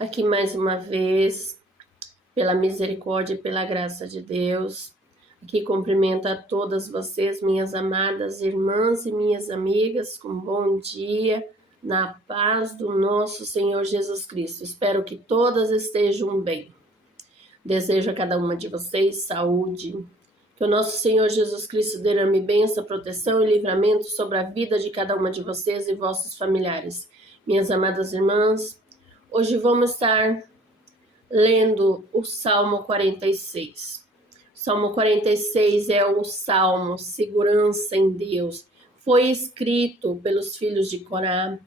Aqui mais uma vez, pela misericórdia e pela graça de Deus. Aqui cumprimento a todas vocês, minhas amadas irmãs e minhas amigas, com bom dia, na paz do nosso Senhor Jesus Cristo. Espero que todas estejam bem. Desejo a cada uma de vocês saúde, que o nosso Senhor Jesus Cristo derrame bênção, proteção e livramento sobre a vida de cada uma de vocês e vossos familiares. Minhas amadas irmãs, hoje vamos estar lendo o Salmo 46. O Salmo 46 é o Salmo Segurança em Deus. Foi escrito pelos filhos de Corá.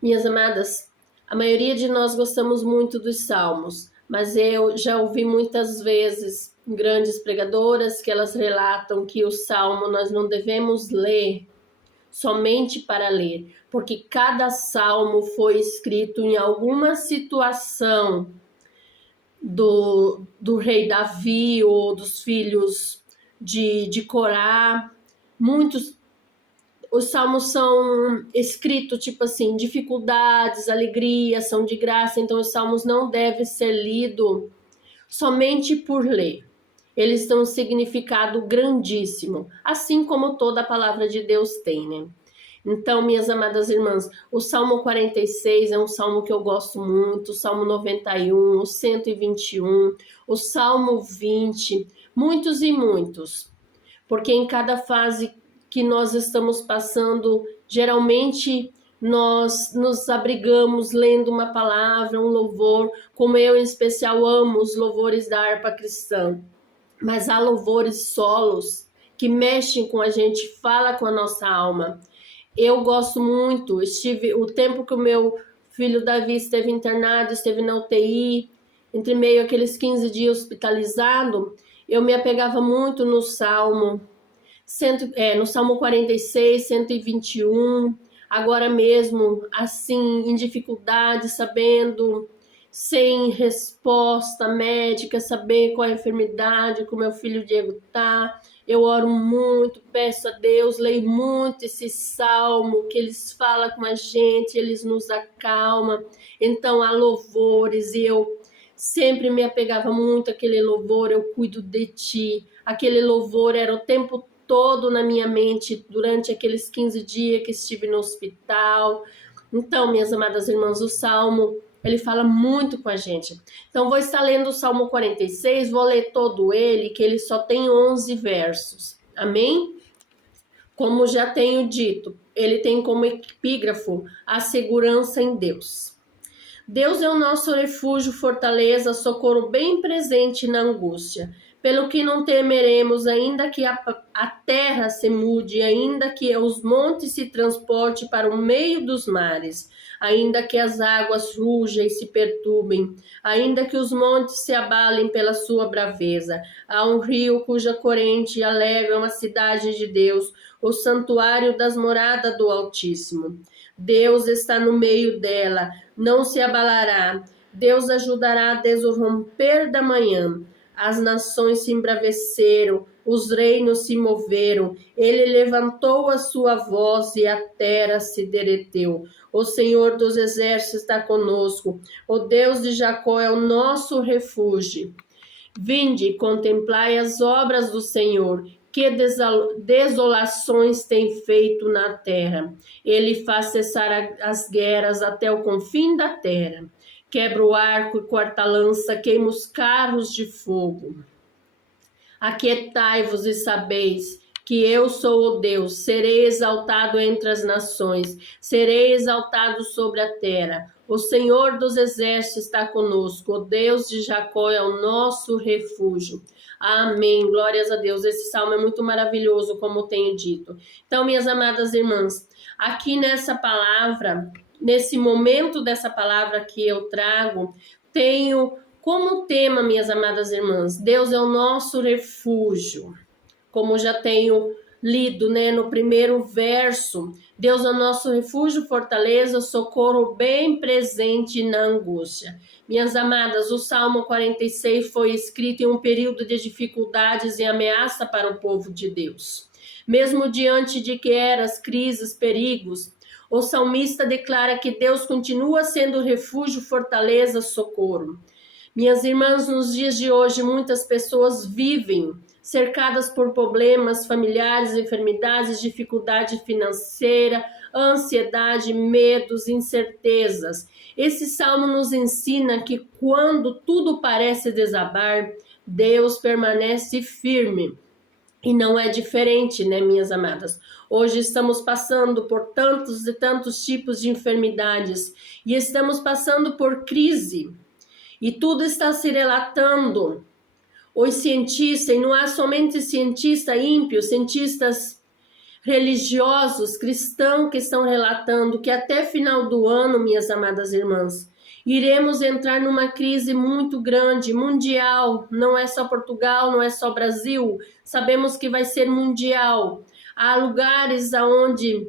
Minhas amadas, a maioria de nós gostamos muito dos Salmos, mas eu já ouvi muitas vezes grandes pregadoras que elas relatam que o Salmo nós não devemos ler somente para ler, porque cada salmo foi escrito em alguma situação do rei Davi ou dos filhos de Corá. Os salmos são escritos tipo assim, dificuldades, alegrias, são de graça, então os salmos não devem ser lidos somente por ler. Eles têm um significado grandíssimo, assim como toda a palavra de Deus tem, né? Então, minhas amadas irmãs, o Salmo 46 é um salmo que eu gosto muito, o Salmo 91, o 121, o Salmo 20, muitos e muitos, porque em cada fase que nós estamos passando, geralmente nós nos abrigamos lendo uma palavra, um louvor, como eu em especial amo os louvores da harpa cristã, mas há louvores solos que mexem com a gente, fala com a nossa alma. Eu gosto muito, o tempo que o meu filho Davi esteve internado, esteve na UTI, entre meio aqueles 15 dias hospitalizado, eu me apegava muito no Salmo 46, 121, agora mesmo, assim, em dificuldade, sabendo, sem resposta médica, saber qual é a enfermidade que o meu filho Diego tá. Eu oro muito, peço a Deus, leio muito esse salmo, que eles falam com a gente, eles nos acalmam. Então há louvores e eu sempre me apegava muito àquele louvor, eu cuido de ti. Aquele louvor era o tempo todo na minha mente durante aqueles 15 dias que estive no hospital. Então, minhas amadas irmãs, o salmo ele fala muito com a gente. Então, vou estar lendo o Salmo 46, vou ler todo ele, que ele só tem 11 versos. Amém? Como já tenho dito, ele tem como epígrafo a segurança em Deus. Deus é o nosso refúgio, fortaleza, socorro bem presente na angústia. Pelo que não temeremos, ainda que a terra se mude, ainda que os montes se transportem para o meio dos mares, ainda que as águas rujam e se perturbem, ainda que os montes se abalem pela sua braveza. Há um rio cuja corrente alegra uma cidade de Deus, o santuário das moradas do Altíssimo. Deus está no meio dela, não se abalará. Deus ajudará a desromper da manhã. As nações se embraveceram, os reinos se moveram. Ele levantou a sua voz e a terra se derreteu. O Senhor dos exércitos está conosco. O Deus de Jacó é o nosso refúgio. Vinde, contemplai as obras do Senhor, que desolações tem feito na terra. Ele faz cessar as guerras até o confim da terra. Quebra o arco e corta a lança, queima os carros de fogo. Aquietai-vos e sabeis que eu sou o Deus, serei exaltado entre as nações, serei exaltado sobre a terra. O Senhor dos exércitos está conosco, o Deus de Jacó é o nosso refúgio. Amém, glórias a Deus. Esse salmo é muito maravilhoso, como tenho dito. Então, minhas amadas irmãs, aqui nessa palavra, nesse momento dessa palavra que eu trago, tenho como tema, minhas amadas irmãs, Deus é o nosso refúgio. Como já tenho lido, né, no primeiro verso, Deus é o nosso refúgio, fortaleza, socorro bem presente na angústia. Minhas amadas, o Salmo 46 foi escrito em um período de dificuldades e ameaça para o povo de Deus. Mesmo diante de guerras, crises, perigos, O salmista declara que Deus continua sendo refúgio, fortaleza, socorro. Minhas irmãs, nos dias de hoje, muitas pessoas vivem cercadas por problemas familiares, enfermidades, dificuldade financeira, ansiedade, medos, incertezas. Esse salmo nos ensina que quando tudo parece desabar, Deus permanece firme. E não é diferente, né, minhas amadas? Hoje estamos passando por tantos e tantos tipos de enfermidades e estamos passando por crise. E tudo está se relatando. Os cientistas, e não há somente cientistas ímpios, cientistas religiosos, cristãos que estão relatando que até final do ano, minhas amadas irmãs, iremos entrar numa crise muito grande, mundial. Não é só Portugal, não é só Brasil. Sabemos que vai ser mundial. Há lugares onde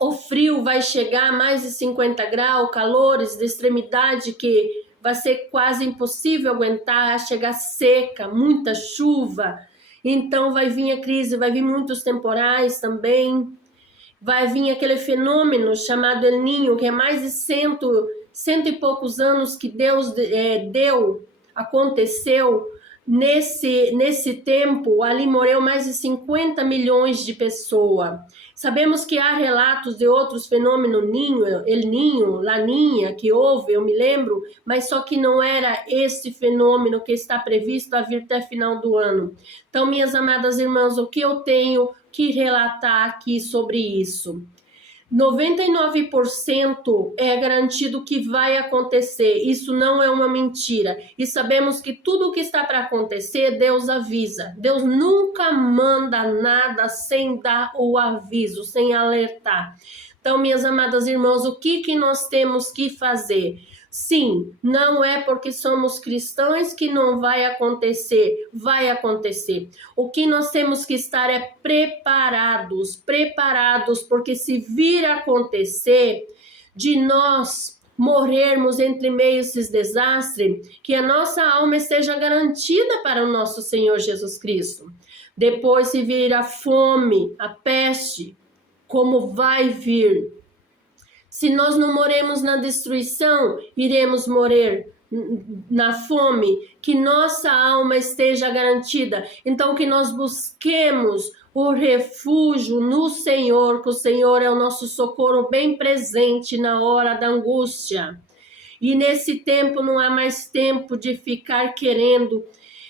o frio vai chegar a mais de 50 graus, calores de extremidade que vai ser quase impossível aguentar, chegar seca, muita chuva. Então vai vir a crise, vai vir muitos temporais também. Vai vir aquele fenômeno chamado El Niño, que é mais de cento e poucos anos que Deus aconteceu. Nesse tempo, ali morreu mais de 50 milhões de pessoas. Sabemos que há relatos de outros fenômenos, El Niño, Laninha, que houve, eu me lembro, mas só que não era esse fenômeno que está previsto a vir até final do ano. Então, minhas amadas irmãs, o que eu tenho que relatar aqui sobre isso? 99% é garantido que vai acontecer. Isso não é uma mentira. E sabemos que tudo o que está para acontecer, Deus avisa. Deus nunca manda nada sem dar o aviso, sem alertar. Então, minhas amadas irmãs, o que nós temos que fazer? Sim, não é porque somos cristãos que não vai acontecer, vai acontecer. O que nós temos que estar é preparados, porque se vir a acontecer de nós morrermos entre meio a esses desastres, que a nossa alma esteja garantida para o nosso Senhor Jesus Cristo. Depois se vir a fome, a peste, como vai vir. Se nós não morremos na destruição, iremos morrer na fome, que nossa alma esteja garantida. Então que nós busquemos o refúgio no Senhor, que o Senhor é o nosso socorro bem presente na hora da angústia. E nesse tempo não há mais tempo de ficar querendo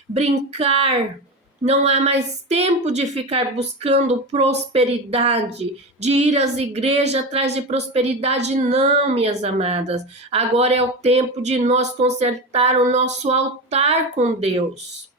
brincar. Não há mais tempo de ficar buscando prosperidade, de ir às igrejas atrás de prosperidade, não, minhas amadas. Agora é o tempo de nós consertar o nosso altar com Deus.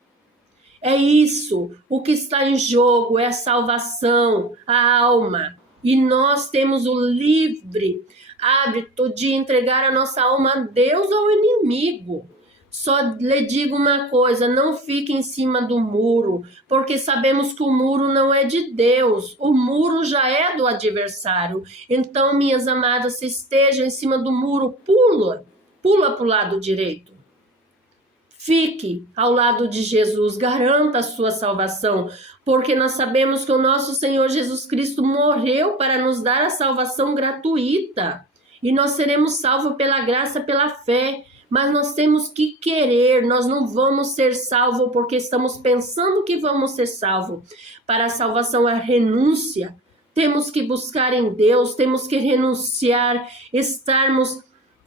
É isso, o que está em jogo é a salvação, a alma. E nós temos o livre hábito de entregar a nossa alma a Deus ou ao inimigo. Só lhe digo uma coisa, não fique em cima do muro, porque sabemos que o muro não é de Deus, o muro já é do adversário. Então, minhas amadas, se esteja em cima do muro, pula para o lado direito. Fique ao lado de Jesus, garanta a sua salvação, porque nós sabemos que o nosso Senhor Jesus Cristo morreu para nos dar a salvação gratuita. E nós seremos salvos pela graça, pela fé. Mas nós temos que querer, nós não vamos ser salvos porque estamos pensando que vamos ser salvos. Para a salvação, a renúncia. Temos que buscar em Deus, temos que renunciar, estarmos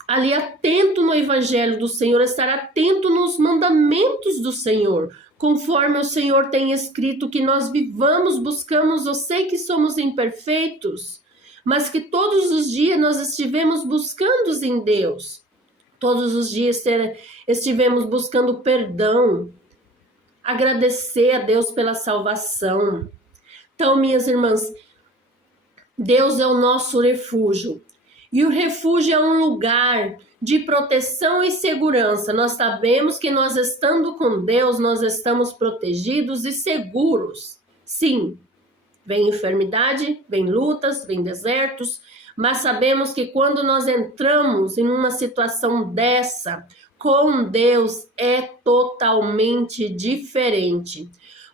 ali atento no Evangelho do Senhor, estar atento nos mandamentos do Senhor, conforme o Senhor tem escrito que nós vivamos, buscamos. Eu sei que somos imperfeitos, mas que todos os dias nós estivemos buscando em Deus. Todos os dias estivemos buscando perdão, agradecer a Deus pela salvação. Então, minhas irmãs, Deus é o nosso refúgio. E o refúgio é um lugar de proteção e segurança. Nós sabemos que nós estando com Deus, nós estamos protegidos e seguros. Sim, vem enfermidade, vem lutas, vem desertos, mas sabemos que quando nós entramos em uma situação dessa, com Deus é totalmente diferente.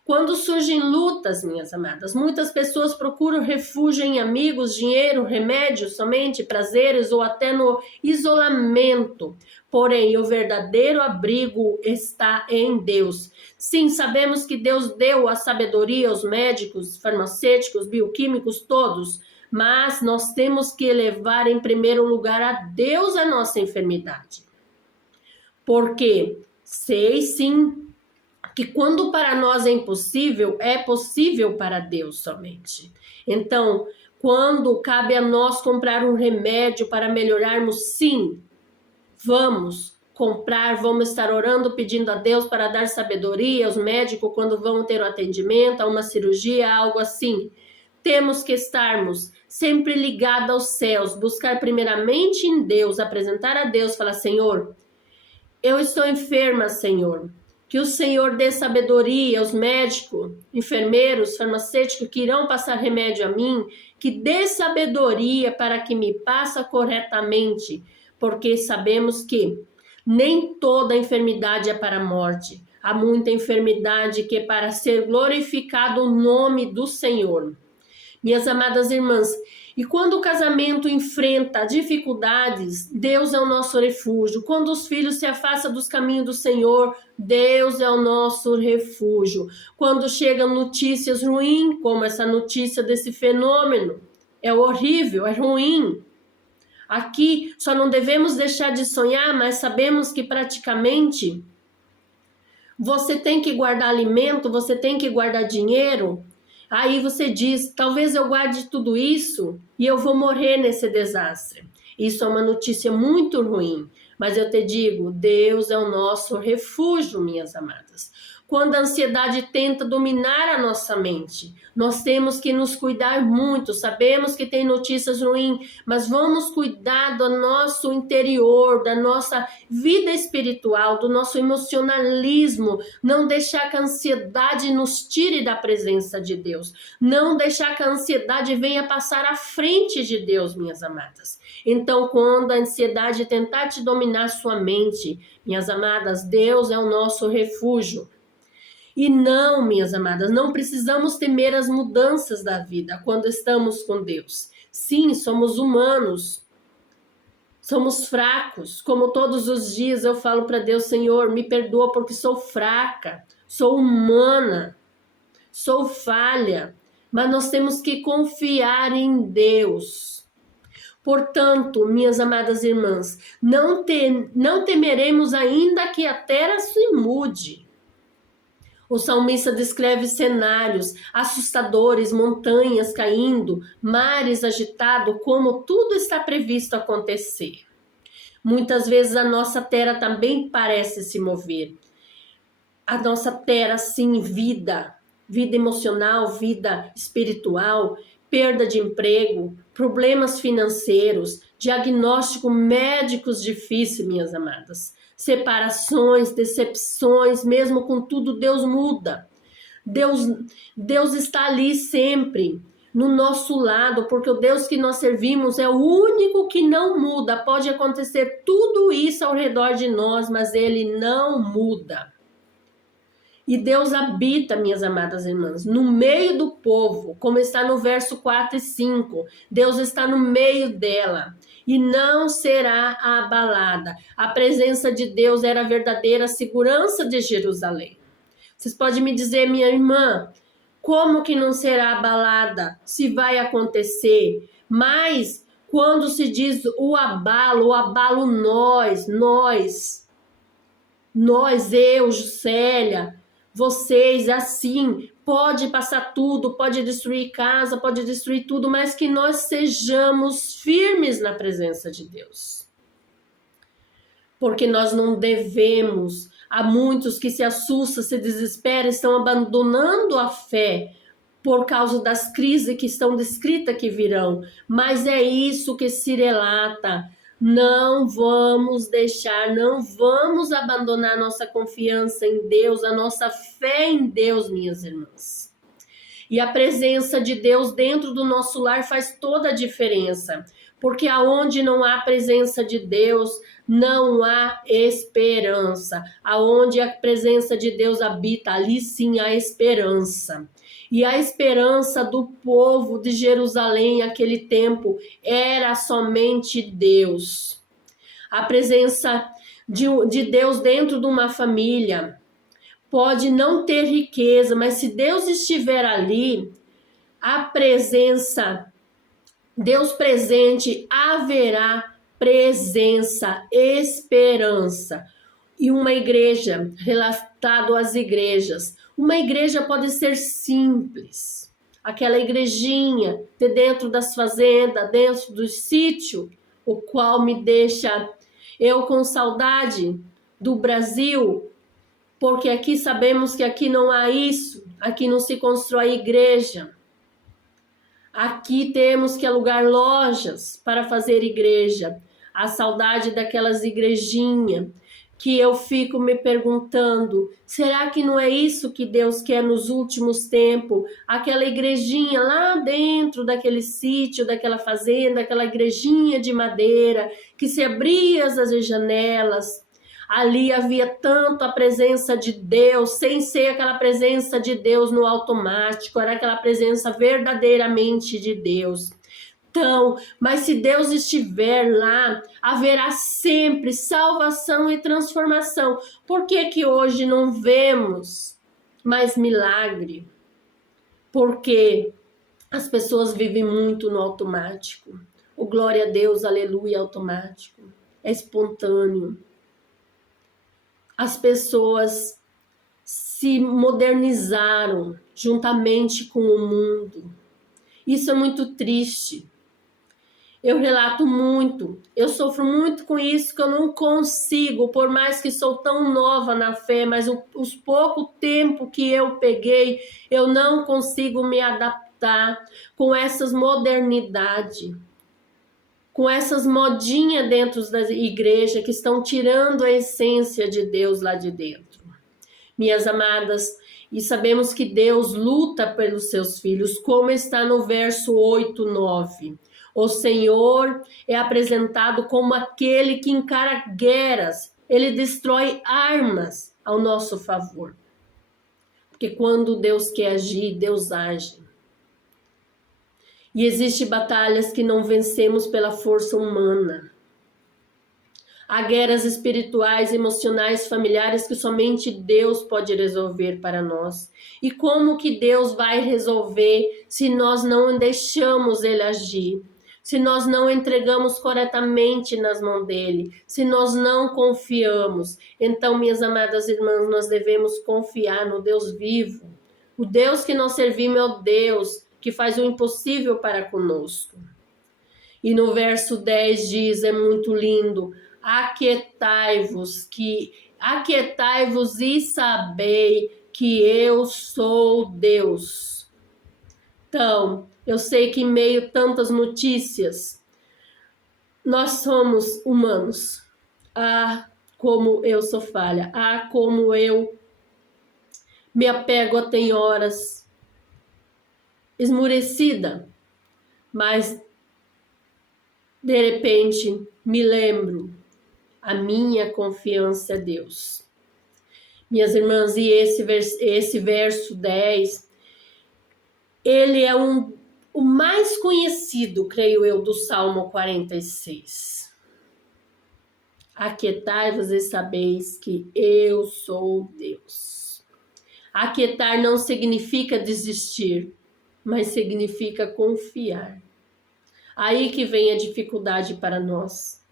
Quando surgem lutas, minhas amadas, muitas pessoas procuram refúgio em amigos, dinheiro, remédios, somente prazeres ou até no isolamento. Porém, o verdadeiro abrigo está em Deus. Sim, sabemos que Deus deu a sabedoria aos médicos, farmacêuticos, bioquímicos, todos, mas nós temos que elevar em primeiro lugar a Deus a nossa enfermidade. Porque sei sim que quando para nós é possível para Deus somente. Então, quando cabe a nós comprar um remédio para melhorarmos, sim, vamos comprar, vamos estar orando, pedindo a Deus para dar sabedoria aos médicos quando vão ter o atendimento, a uma cirurgia, algo assim. Temos que estarmos sempre ligados aos céus, buscar primeiramente em Deus, apresentar a Deus, falar, Senhor, eu estou enferma, Senhor. Que o Senhor dê sabedoria aos médicos, enfermeiros, farmacêuticos que irão passar remédio a mim, que dê sabedoria para que me passe corretamente, porque sabemos que nem toda enfermidade é para a morte. Há muita enfermidade que é para ser glorificado o nome do Senhor. Minhas amadas irmãs, e quando o casamento enfrenta dificuldades, Deus é o nosso refúgio. Quando os filhos se afastam dos caminhos do Senhor, Deus é o nosso refúgio. Quando chegam notícias ruins, como essa notícia desse fenômeno, é horrível, é ruim. Aqui só não devemos deixar de sonhar, mas sabemos que praticamente você tem que guardar alimento, você tem que guardar dinheiro. Aí você diz, talvez eu guarde tudo isso e eu vou morrer nesse desastre. Isso é uma notícia muito ruim, mas eu te digo, Deus é o nosso refúgio, minhas amadas. Quando a ansiedade tenta dominar a nossa mente, nós temos que nos cuidar muito. Sabemos que tem notícias ruins, mas vamos cuidar do nosso interior, da nossa vida espiritual, do nosso emocionalismo. Não deixar que a ansiedade nos tire da presença de Deus. Não deixar que a ansiedade venha passar à frente de Deus, minhas amadas. Então, quando a ansiedade tentar te dominar sua mente, minhas amadas, Deus é o nosso refúgio. E não, minhas amadas, não precisamos temer as mudanças da vida quando estamos com Deus. Sim, somos humanos, somos fracos. Como todos os dias eu falo para Deus, Senhor, me perdoa porque sou fraca, sou humana, sou falha. Mas nós temos que confiar em Deus. Portanto, minhas amadas irmãs, não temeremos ainda que a terra se mude. O salmista descreve cenários assustadores, montanhas caindo, mares agitados, como tudo está previsto acontecer. Muitas vezes a nossa terra também parece se mover. A nossa terra, sim, vida emocional, vida espiritual, perda de emprego, problemas financeiros, diagnóstico médicos difíceis, minhas amadas. Separações, decepções, mesmo com tudo, Deus muda. Deus está ali sempre, no nosso lado, porque o Deus que nós servimos é o único que não muda. Pode acontecer tudo isso ao redor de nós, mas Ele não muda. E Deus habita, minhas amadas irmãs, no meio do povo, como está no verso 4 e 5. Deus está no meio dela e não será abalada. A presença de Deus era a verdadeira segurança de Jerusalém. Vocês podem me dizer, minha irmã, como que não será abalada se vai acontecer? Mas quando se diz o abalo nós, eu, Juscelia, vocês, assim, pode passar tudo, pode destruir casa, pode destruir tudo, mas que nós sejamos firmes na presença de Deus. Porque nós não devemos, há muitos que se assustam, se desesperam, estão abandonando a fé por causa das crises que estão descritas que virão, mas é isso que se relata. Não vamos deixar, não vamos abandonar nossa confiança em Deus, a nossa fé em Deus, minhas irmãs. E a presença de Deus dentro do nosso lar faz toda a diferença. porque aonde não há presença de Deus, não há esperança. Aonde a presença de Deus habita, ali sim há esperança. E a esperança do povo de Jerusalém naquele tempo era somente Deus. A presença de Deus dentro de uma família pode não ter riqueza, mas se Deus estiver ali, a presença, Deus presente, haverá presença, esperança. E uma igreja, relatado às igrejas, uma igreja pode ser simples, aquela igrejinha de dentro das fazendas, dentro do sítio, o qual me deixa eu com saudade do Brasil, porque aqui sabemos que aqui não há isso, aqui não se constrói igreja. Aqui temos que alugar lojas para fazer igreja. A saudade daquelas igrejinhas que eu fico me perguntando, será que não é isso que Deus quer nos últimos tempos? Aquela igrejinha lá dentro daquele sítio, daquela fazenda, aquela igrejinha de madeira que se abria as janelas. Ali havia tanto a presença de Deus, sem ser aquela presença de Deus no automático, era aquela presença verdadeiramente de Deus. Então, mas se Deus estiver lá, haverá sempre salvação e transformação. Por que que hoje não vemos mais milagre? Porque as pessoas vivem muito no automático. O glória a Deus, aleluia, automático. É espontâneo. As pessoas se modernizaram juntamente com o mundo. Isso é muito triste. Eu relato muito, eu sofro muito com isso, que eu não consigo, por mais que sou tão nova na fé, mas os pouco tempo que eu peguei, eu não consigo me adaptar com essas modernidades, com essas modinhas dentro da igreja que estão tirando a essência de Deus lá de dentro. Minhas amadas, e sabemos que Deus luta pelos seus filhos, como está no verso 8, 9. O Senhor é apresentado como aquele que encara guerras, ele destrói armas ao nosso favor. Porque quando Deus quer agir, Deus age. E existem batalhas que não vencemos pela força humana. Há guerras espirituais, emocionais, familiares que somente Deus pode resolver para nós. E como que Deus vai resolver se nós não deixamos Ele agir? Se nós não entregamos corretamente nas mãos dele, se nós não confiamos. Então, minhas amadas irmãs, nós devemos confiar no Deus vivo. O Deus que nós servimos é o Deus que faz o impossível para conosco. E no verso 10 diz, é muito lindo, aquietai-vos e sabei que eu sou Deus. Então, eu sei que em meio a tantas notícias, nós somos humanos. Ah, como eu sou falha. Ah, como eu me apego até em horas esmurecida. Mas, de repente, me lembro, a minha confiança é Deus. Minhas irmãs, e esse verso 10, ele é o mais conhecido, creio eu, do Salmo 46. Aquietai-vos e sabeis que eu sou Deus. Aquietar não significa desistir, mas significa confiar. Aí que vem a dificuldade para nós.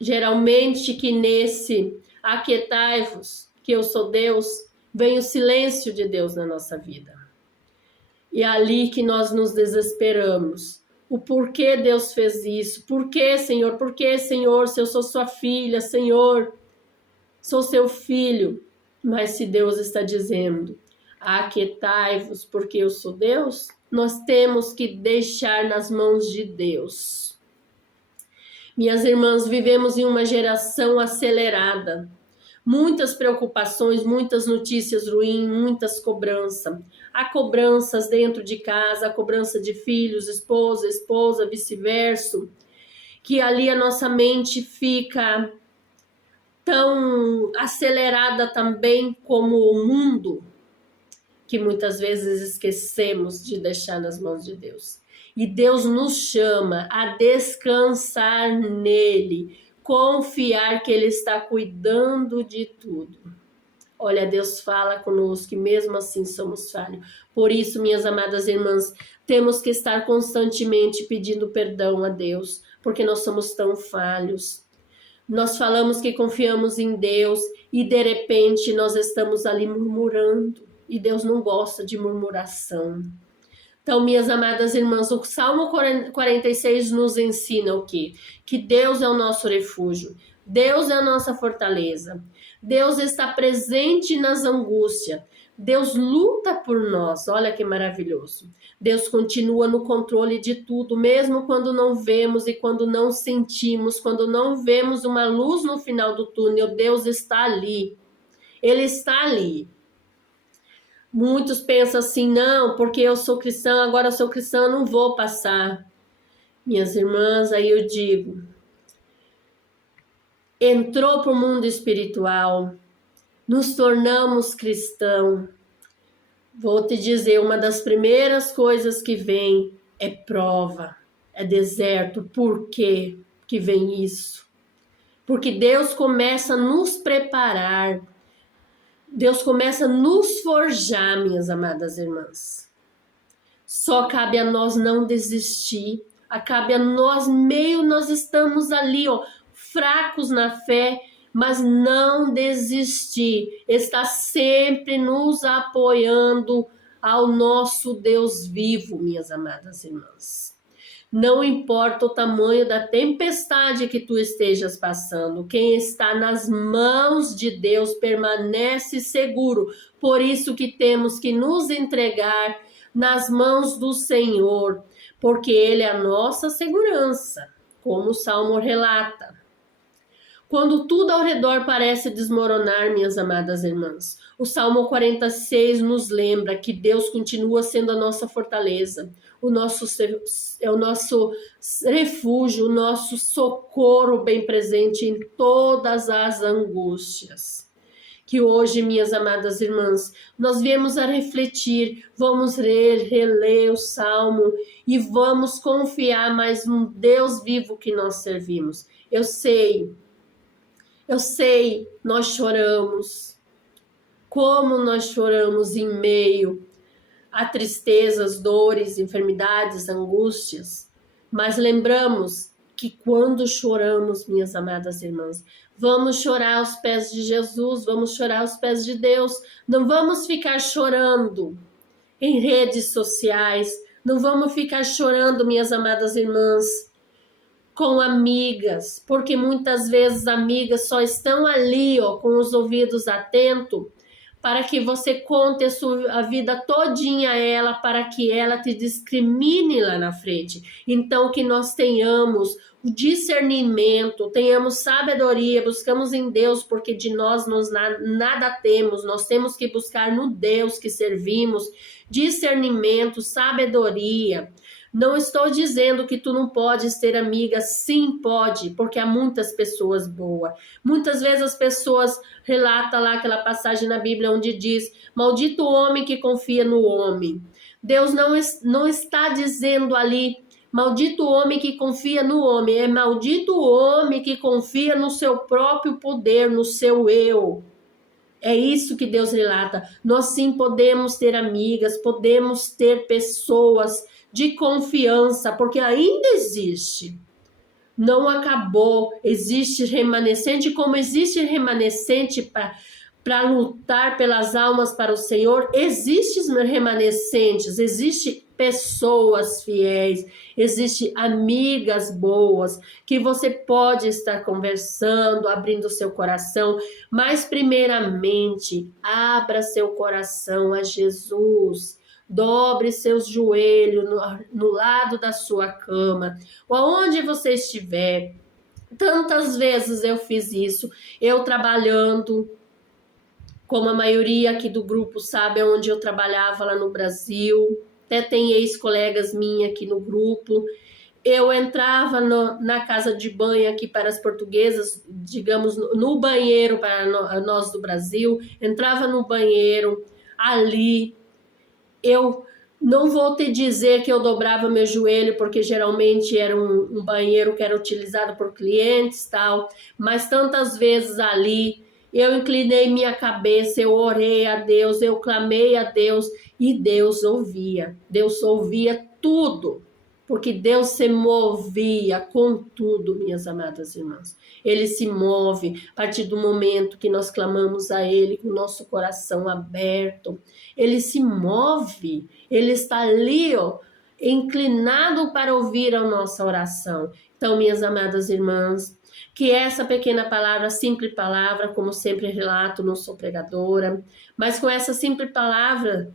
Geralmente que nesse aquietai-vos, que eu sou Deus, vem o silêncio de Deus na nossa vida. E é ali que nós nos desesperamos. O porquê Deus fez isso? Por que, Senhor? Por que, Senhor? Se eu sou sua filha, Senhor, sou seu filho. Mas se Deus está dizendo, aquietai-vos porque eu sou Deus, nós temos que deixar nas mãos de Deus. Minhas irmãs, vivemos em uma geração acelerada. muitas preocupações, muitas notícias ruins, muitas cobranças. Há cobranças dentro de casa, há cobrança de filhos, esposa, vice-versa, que ali a nossa mente fica tão acelerada também como o mundo, que muitas vezes esquecemos de deixar nas mãos de Deus. E Deus nos chama a descansar nele, confiar que ele está cuidando de tudo. Olha, Deus fala conosco e mesmo assim somos falhos. Por isso, minhas amadas irmãs, temos que estar constantemente pedindo perdão a Deus, porque nós somos tão falhos. Nós falamos que confiamos em Deus e de repente nós estamos ali murmurando. E Deus não gosta de murmuração. Então, minhas amadas irmãs, o Salmo 46 nos ensina o quê? Que Deus é o nosso refúgio. Deus é a nossa fortaleza. Deus está presente nas angústias. Deus luta por nós. Olha que maravilhoso. Deus continua no controle de tudo, mesmo quando não vemos e quando não sentimos, quando não vemos uma luz no final do túnel. Deus está ali. Ele está ali. Muitos pensam assim, não, porque eu sou cristã, agora eu sou cristã, eu não vou passar. Minhas irmãs, aí eu digo, entrou para o mundo espiritual, nos tornamos cristãos. Vou te dizer, uma das primeiras coisas que vem é prova, é deserto. Por quê que vem isso? Porque Deus começa a nos preparar. Deus começa a nos forjar, minhas amadas irmãs. Só cabe a nós não desistir. Cabe a nós, nós estamos ali, ó, fracos na fé, mas não desistir. Está sempre nos apoiando ao nosso Deus vivo, minhas amadas irmãs. Não importa o tamanho da tempestade que tu estejas passando, quem está nas mãos de Deus permanece seguro. Por isso que temos que nos entregar nas mãos do Senhor, porque Ele é a nossa segurança, como o Salmo relata. Quando tudo ao redor parece desmoronar, minhas amadas irmãs, o Salmo 46 nos lembra que Deus continua sendo a nossa fortaleza, o nosso refúgio, o nosso socorro bem presente em todas as angústias. Que hoje, minhas amadas irmãs, nós viemos a refletir, vamos reler o Salmo e vamos confiar mais no Deus vivo que nós servimos. Eu sei, nós choramos, como nós choramos em meio a tristezas, dores, enfermidades, angústias, mas lembramos que quando choramos, minhas amadas irmãs, vamos chorar aos pés de Jesus, vamos chorar aos pés de Deus, não vamos ficar chorando em redes sociais, não vamos ficar chorando, minhas amadas irmãs, com amigas, porque muitas vezes amigas só estão ali, ó, com os ouvidos atentos, para que você conte a vida todinha a ela, para que ela te discrimine lá na frente. Então, que nós tenhamos o discernimento, tenhamos sabedoria, buscamos em Deus, porque de nós nada temos, nós temos que buscar no Deus que servimos, discernimento, sabedoria. Não estou dizendo que tu não podes ter amiga, sim pode, porque há muitas pessoas boas. Muitas vezes as pessoas relatam lá aquela passagem na Bíblia onde diz, maldito o homem que confia no homem. Deus não está dizendo ali, maldito o homem que confia no homem, é maldito o homem que confia no seu próprio poder, no seu eu. É isso que Deus relata. Nós sim podemos ter amigas, podemos ter pessoas de confiança, porque ainda existe. Não acabou, existe remanescente, como existe remanescente para lutar pelas almas para o Senhor, existem remanescentes, existem pessoas fiéis, existem amigas boas, que você pode estar conversando, abrindo seu coração, mas primeiramente, abra seu coração a Jesus. Dobre seus joelhos no lado da sua cama, ou aonde você estiver. Tantas vezes eu fiz isso, eu trabalhando, como a maioria aqui do grupo sabe, onde eu trabalhava lá no Brasil, até tem ex-colegas minhas aqui no grupo. Eu entrava na casa de banho aqui para as portuguesas, digamos, no banheiro para nós do Brasil, entrava no banheiro, ali, eu não vou te dizer que eu dobrava meu joelho, porque geralmente era um banheiro que era utilizado por clientes, tal, mas tantas vezes ali eu inclinei minha cabeça, eu orei a Deus, eu clamei a Deus e Deus ouvia tudo, porque Deus se movia com tudo, minhas amadas irmãs. Ele se move a partir do momento que nós clamamos a Ele com o nosso coração aberto. Ele se move, Ele está ali, ó, inclinado para ouvir a nossa oração. Então, minhas amadas irmãs, que essa pequena palavra, simples palavra, como sempre relato, não sou pregadora, mas com essa simples palavra,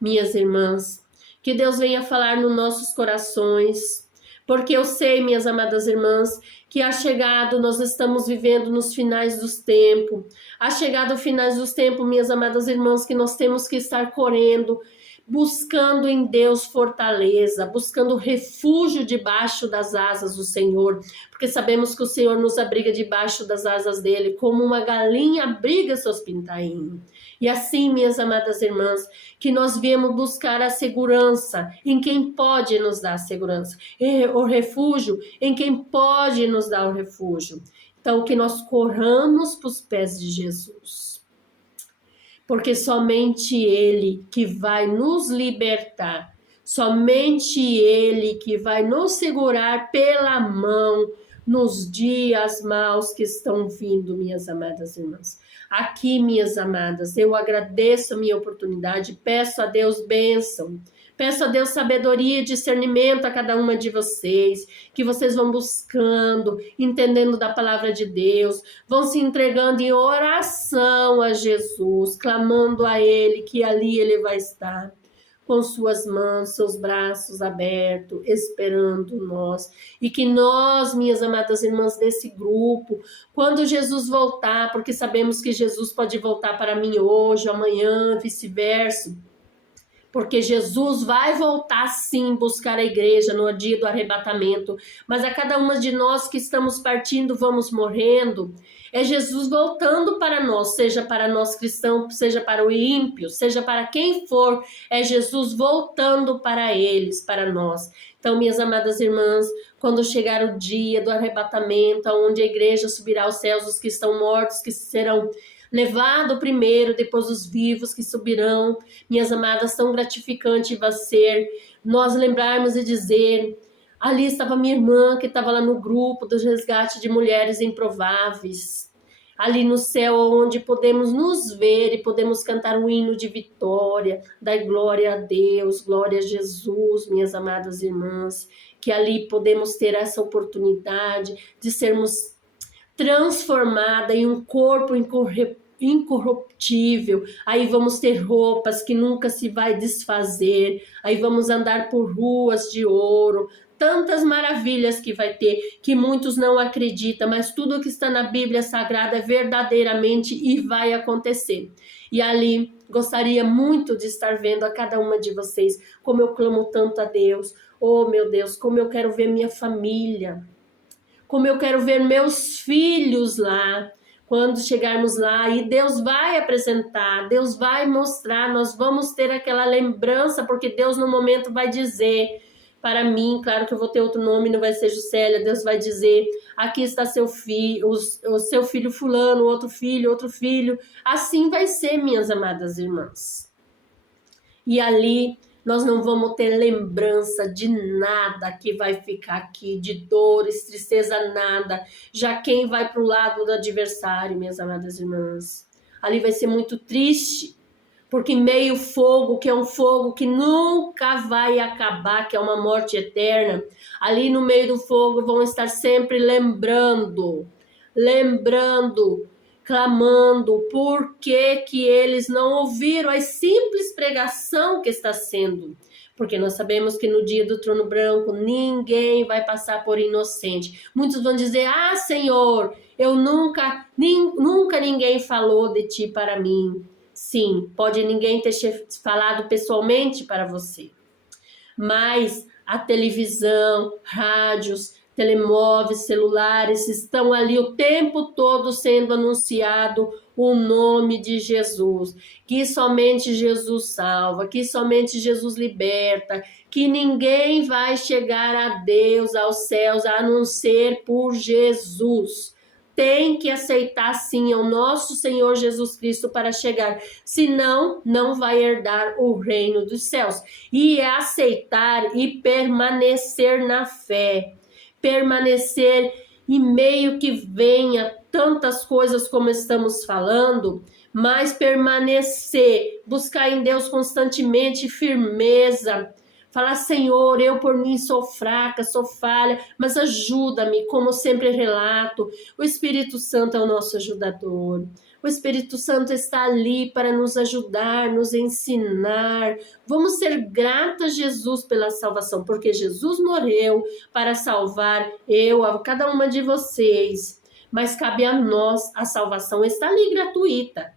minhas irmãs, que Deus venha falar nos nossos corações, porque eu sei, minhas amadas irmãs, que a chegada, nós estamos vivendo nos finais dos tempos. A chegada aos finais dos tempos, minhas amadas irmãs, que nós temos que estar correndo, buscando em Deus fortaleza, buscando refúgio debaixo das asas do Senhor, porque sabemos que o Senhor nos abriga debaixo das asas dele, como uma galinha abriga seus pintainhos. E assim, minhas amadas irmãs, que nós viemos buscar a segurança em quem pode nos dar a segurança, o refúgio em quem pode nos dar o refúgio. Então, que nós corramos para os pés de Jesus, porque somente Ele que vai nos libertar, somente Ele que vai nos segurar pela mão nos dias maus que estão vindo, minhas amadas irmãs. Aqui, minhas amadas, eu agradeço a minha oportunidade, peço a Deus bênção, peço a Deus sabedoria e discernimento a cada uma de vocês, que vocês vão buscando, entendendo da palavra de Deus, vão se entregando em oração a Jesus, clamando a Ele, que ali Ele vai estar, com suas mãos, seus braços abertos, esperando nós. E que nós, minhas amadas irmãs desse grupo, quando Jesus voltar, porque sabemos que Jesus pode voltar para mim hoje, amanhã, vice-versa, porque Jesus vai voltar sim buscar a igreja no dia do arrebatamento, mas a cada uma de nós que estamos partindo, vamos morrendo, é Jesus voltando para nós, seja para nós cristãos, seja para o ímpio, seja para quem for, é Jesus voltando para eles, para nós. Então, minhas amadas irmãs, quando chegar o dia do arrebatamento, onde a igreja subirá aos céus, os que estão mortos, que serão levados primeiro, depois os vivos que subirão, minhas amadas, tão gratificante vai ser nós lembrarmos e dizer: ali estava minha irmã que estava lá no grupo do resgate de mulheres improváveis, ali no céu onde podemos nos ver e podemos cantar um hino de vitória, dar glória a Deus, glória a Jesus, minhas amadas irmãs, que ali podemos ter essa oportunidade de sermos transformada em um corpo incorruptível. Aí vamos ter roupas que nunca se vai desfazer, aí vamos andar por ruas de ouro, tantas maravilhas que vai ter, que muitos não acreditam, mas tudo que está na Bíblia Sagrada é verdadeiramente e vai acontecer. E ali gostaria muito de estar vendo a cada uma de vocês, como eu clamo tanto a Deus. Oh, meu Deus, como eu quero ver minha família, como eu quero ver meus filhos lá, quando chegarmos lá, e Deus vai apresentar, Deus vai mostrar, nós vamos ter aquela lembrança, porque Deus no momento vai dizer para mim, claro que eu vou ter outro nome, não vai ser Juscelia, Deus vai dizer: aqui está seu filho, o seu filho fulano, outro filho, assim vai ser, minhas amadas irmãs. E ali nós não vamos ter lembrança de nada que vai ficar aqui, de dores, tristeza, nada. Já quem vai para o lado do adversário, minhas amadas irmãs, ali vai ser muito triste, porque em meio fogo, que é um fogo que nunca vai acabar, que é uma morte eterna, ali no meio do fogo vão estar sempre lembrando, clamando, por que que eles não ouviram a simples pregação que está sendo? porque nós sabemos que no dia do trono branco ninguém vai passar por inocente. Muitos vão dizer: ah, Senhor, eu nunca ninguém falou de ti para mim. Sim, pode ninguém ter falado pessoalmente para você, mas a televisão, rádios, telemóveis, celulares estão ali o tempo todo sendo anunciado o nome de Jesus, que somente Jesus salva, que somente Jesus liberta, que ninguém vai chegar a Deus, aos céus, a não ser por Jesus. Tem que aceitar sim o nosso Senhor Jesus Cristo para chegar, senão não vai herdar o reino dos céus. E é aceitar e permanecer na fé, permanecer em meio que venha tantas coisas como estamos falando, mas permanecer, buscar em Deus constantemente firmeza, falar: Senhor, eu por mim sou fraca, sou falha, mas ajuda-me, como sempre relato. O Espírito Santo é o nosso ajudador. O Espírito Santo está ali para nos ajudar, nos ensinar. Vamos ser gratos a Jesus pela salvação, porque Jesus morreu para salvar eu, a cada uma de vocês. Mas cabe a nós, a salvação está ali gratuita.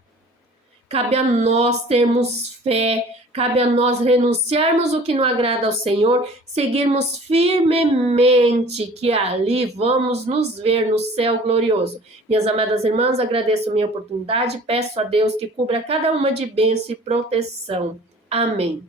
Cabe a nós termos fé, cabe a nós renunciarmos o que não agrada ao Senhor, seguirmos firmemente, que ali vamos nos ver no céu glorioso. Minhas amadas irmãs, agradeço a minha oportunidade, peço a Deus que cubra cada uma de bênção e proteção. Amém.